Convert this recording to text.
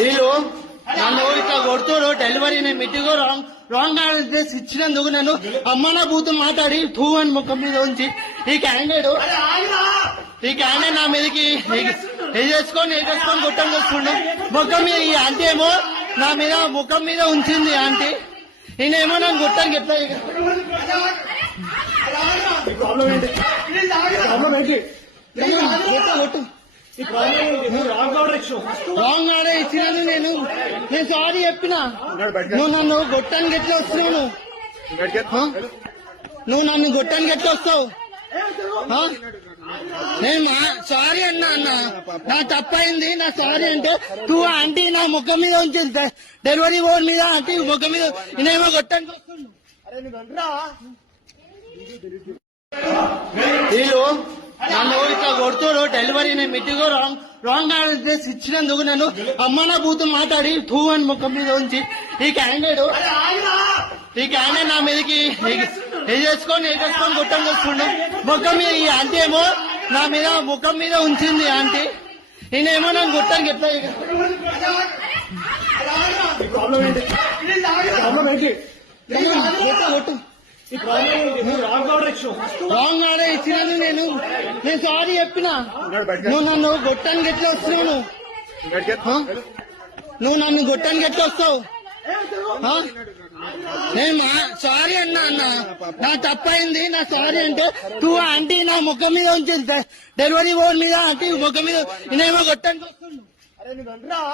వీళ్ళు నన్ను ఇట్లా కొడుతురు డెలివరీ నేను మిట్టిగో రాంగ్ అడ్రస్ ఇచ్చినందుకు నన్ను అమ్మనా బూతు మాట్లాడి టూ అని ముఖం మీద ఉంచి ఈ క్యాండిడేట్ నా మీదకి వేసేసుకొని కొట్టం వస్తుండు ముఖం మీద ఈ ఆంటీ ఏమో నా మీద ముఖం మీద ఉంచింది ఆంటీ నేనేమో నన్ను కొట్టానికి ఎట్లా కొట్టు రాంగ్ ఆర్డర్ ఇచ్చినాను నేను సారీ చెప్పినా నువ్వు నన్ను గొట్టానికి ఎట్లా వస్తున్నావు నువ్వు నన్ను గొట్టానికి ఎట్లా వస్తావు నేను సారీ అన్నా నా తప్పైంది నా సారీ అంటే టూ ఆంటీ నా ముఖం మీద ఉంచింది డెలివరీ బోర్డు మీద ఆంటీ ముఖం మీద నేనేమో గొట్టానికి వస్తున్నావు వీళ్ళు నన్ను ఇట్లా కొడుతురు డెలివరీ నేను మిట్టిగో రాంగ్ అడ్రస్ ఇచ్చినందుకు నన్ను అమ్మనా బూతు మాట్లాడి టూ అని ముఖం మీద ఉంచి ఈ క్యాండిడేట్ నా మీదకి వేసేసుకొని కొట్టం వస్తుండు ముఖం మీద ఈ ఆంటీ ఏమో నా మీద ముఖం మీద ఉంచింది ఆంటీ నేనేమో నన్ను కొట్టానికి ఎట్లా కొట్టు రాంగ్ ఆర్డర్ ఇచ్చినాను నేను సారీ చెప్పినా నువ్వు నన్ను గొట్టానికి ఎట్లా వస్తున్నావు నువ్వు నన్ను గొట్టానికి ఎట్లా వస్తావు నేను సారీ అన్నా నా తప్పైంది నా సారీ అంటే టూ ఆంటీ నా ముఖం మీద ఉంచింది డెలివరీ బోర్డు మీద ఆంటీ ముఖం మీద నేనేమో గొట్టానికి వస్తున్నావు